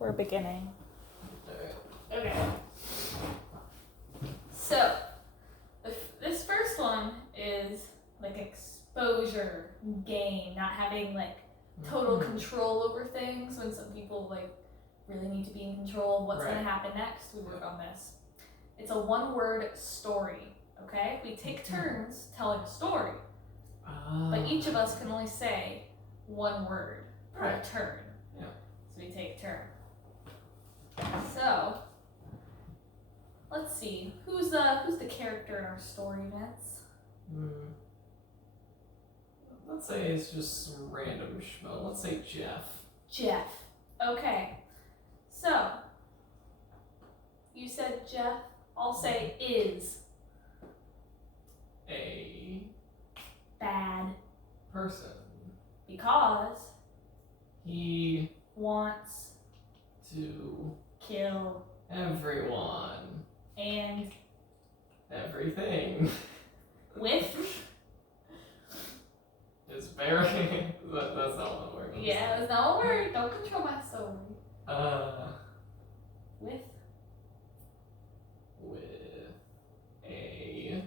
we're beginning. Okay. So, this first one is like exposure gain, not having like total control over things when some people like really need to be in control of what's going to happen next. We work on this. It's a one-word story, okay? We take turns telling a story, but each of us can only say one word per turn. Yeah. So we take a turn. So, let's see. Who's the character in our story, Vince? Let's say it's just some random schmo. Let's say Jeff. Jeff. Okay. So, you said Jeff. I'll say is A bad person. because He wants to kill everyone. and Everything. with. It's very that's not one word. Yeah, that's not a word. Don't control my story. With a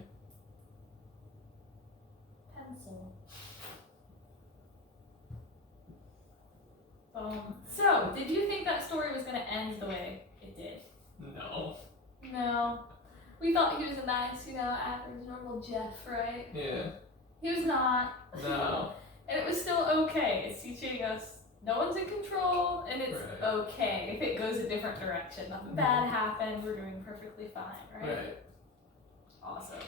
pencil. So, did you think that story was going to end the way it did? no. No. We thought he was a nice, average, normal Jeff, right? Yeah. He was not. No. And it was still okay. It's teaching us no one's in control, and it's okay if it goes a different direction. Nothing bad happened. We're doing perfectly fine, right? Right. Awesome.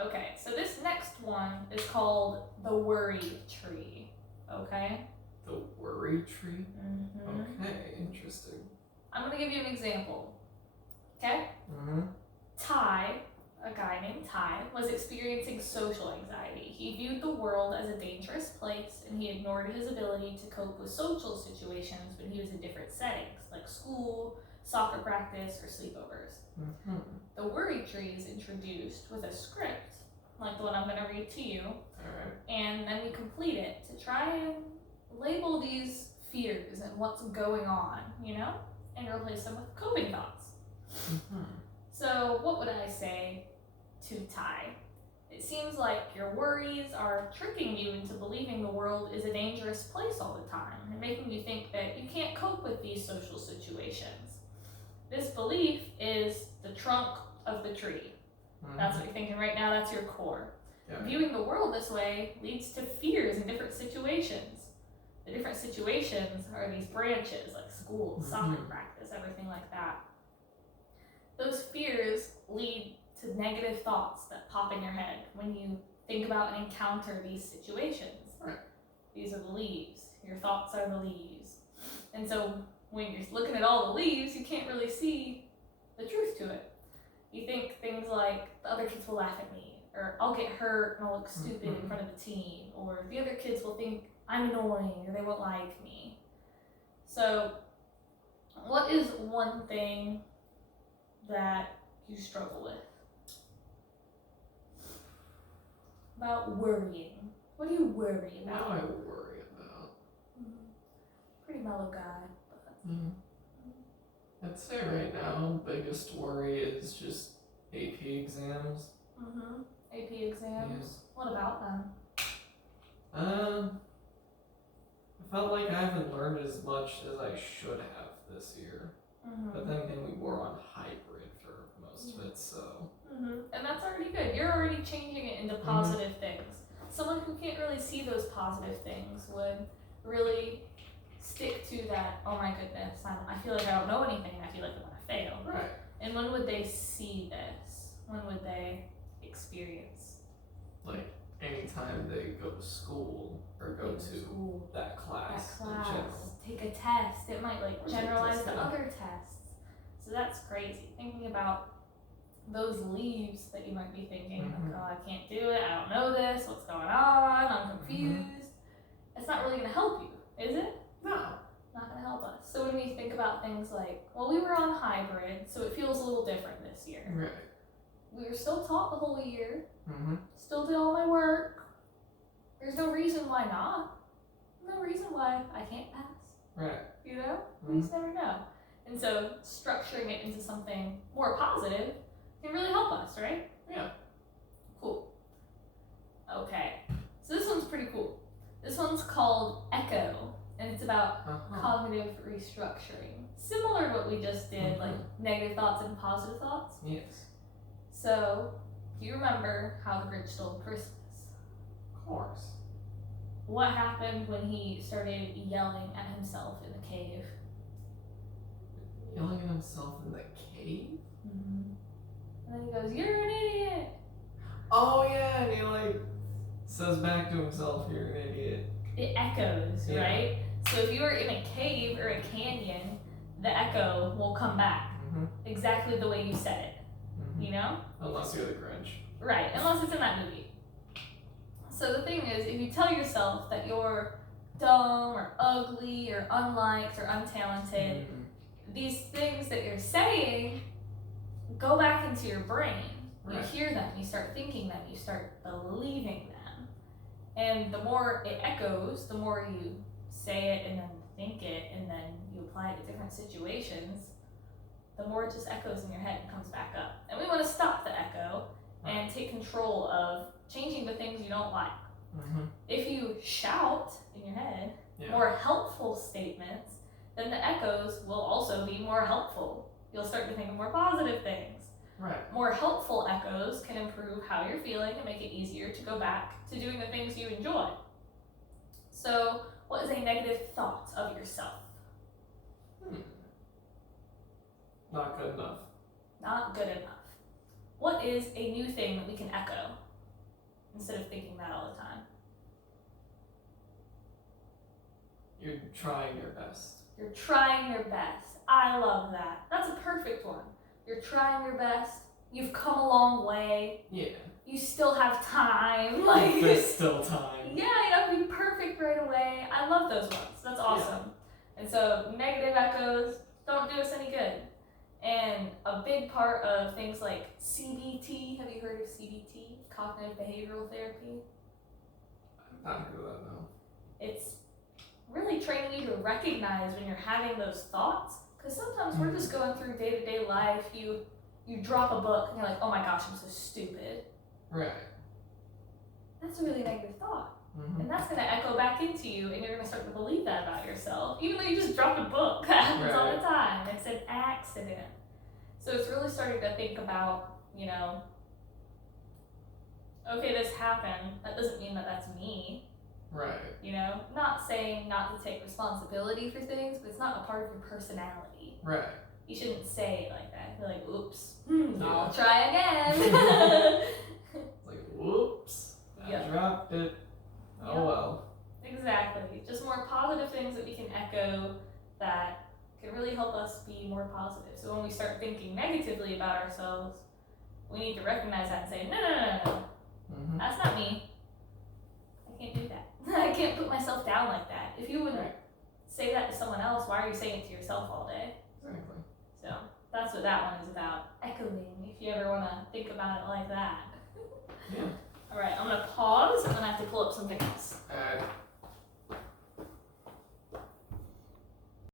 Okay, so this next one is called the worry tree. Okay? The worry tree? Mm-hmm. Okay, interesting. I'm going to give you an example. Okay? Mm-hmm. Ty, a guy named Ty, was experiencing social anxiety. He viewed the world as a dangerous place, and he ignored his ability to cope with social situations when he was in different settings, like school, soccer practice, or sleepovers. Mm-hmm. The worry tree is introduced with a script, like the one I'm going to read to you, Alright. and then we complete it to try and label these fears and what's going on, and replace them with coping thoughts. Mm-hmm. So, what would I say to Ty? It seems like your worries are tricking you into believing the world is a dangerous place all the time and making you think that you can't cope with these social situations. This belief is the trunk of the tree. That's what you're thinking right now, that's your core. Yeah. Viewing the world this way leads to fears in different situations. The different situations are these branches, like school, soccer practice, everything like that. Those fears lead to negative thoughts that pop in your head when you think about and encounter these situations. Right. These are the leaves. Your thoughts are the leaves. And so when you're looking at all the leaves, you can't really see the truth to it. You think things like, the other kids will laugh at me, or I'll get hurt and I'll look stupid in front of the team, or the other kids will think I'm annoying or they won't like me. So what is one thing that you struggle with about worrying? What do you worry about? What do I worry about? Pretty mellow guy. But... I'd say right now, biggest worry is just AP exams. AP exams. Yes. What about them? I felt like I haven't learned as much as I should have this year. But then again, we were on hybrid for most of it, so. And that's already good. You're already changing it into positive things. Someone who can't really see those positive things would really stick to that, oh my goodness, I feel like I don't know anything, I feel like I'm gonna fail. Right. And when would they see this? When would they experience? Like, anytime they go to school or go to that class. In general. Take a test. It might like Or generalize take to tests, other tests. So that's crazy. Thinking about those leaves that you might be thinking, oh, I can't do it, I don't know this, what's going on, I'm confused. It's not really gonna help you, is it? No. Not gonna help us. So when we think about things like, well, we were on hybrid, so it feels a little different this year. Right. We were still taught the whole year. Still did all my work. There's no reason why not. No reason why I can't pass. Right. You know? We just never know. And so structuring it into something more positive can really help us, right? Yeah. Cool. Okay. So this one's pretty cool. This one's called Echo, and it's about cognitive restructuring. Similar to what we just did, like negative thoughts and positive thoughts. Yes. So, do you remember how the Grinch stole Christmas? Of course. What happened when he started yelling at himself in the cave? Yelling at himself in the cave? And then he goes, "You're an idiot!" Oh yeah, and he like says back to himself, "You're an idiot." It echoes, right? So if you were in a cave or a canyon, the echo will come back exactly the way you said it. You know? Unless you're the Grinch. Right, unless it's in that movie. So the thing is, if you tell yourself that you're dumb or ugly or unliked or untalented, these things that you're saying go back into your brain. You hear them, you start thinking them, you start believing them. And the more it echoes, the more you say it and then think it and then you apply it to different situations, the more it just echoes in your head and comes back up. And we want to stop the echo and take control of changing the things you don't like. If you shout in your head more helpful statements, then the echoes will also be more helpful. You'll start to think of more positive things. Right. More helpful echoes can improve how you're feeling and make it easier to go back to doing the things you enjoy. So, what is a negative thought of yourself? Not good enough. Not good enough. What is a new thing that we can echo instead of thinking that all the time? You're trying your best. You're trying your best. I love that. That's a perfect one. You're trying your best. You've come a long way. Yeah. You still have time. There's still time. Yeah, you don't have to be perfect right away. I love those ones. That's awesome. And so negative echoes don't do us any good. And a big part of things like CBT, have you heard of CBT? Cognitive Behavioral Therapy? I've not heard of that, no. It's really training you to recognize when you're having those thoughts. Because sometimes we're just going through day-to-day life. You drop a book and you're like, oh my gosh, I'm so stupid. Right. That's a really negative thought. And that's going to echo back into you, and you're going to start to believe that about yourself. Even though you just dropped a book. That happens all the time. It's an accident. So it's really starting to think about, okay, this happened. That doesn't mean that that's me. Right. Not saying not to take responsibility for things, but it's not a part of your personality. Right. You shouldn't say it like that. You're like, oops, I'll try again. It's like, whoops, I dropped it. Oh well. Exactly. Just more positive things that we can echo that can really help us be more positive. So when we start thinking negatively about ourselves, we need to recognize that and say, no. That's not me. I can't do that. I can't put myself down like that. If you would say that to someone else, why are you saying it to yourself all day? Exactly. So that's what that one is about. Echoing, if you ever want to think about it like that. Yeah. Alright, I'm going to pause and then I have to pull up something else. Alright.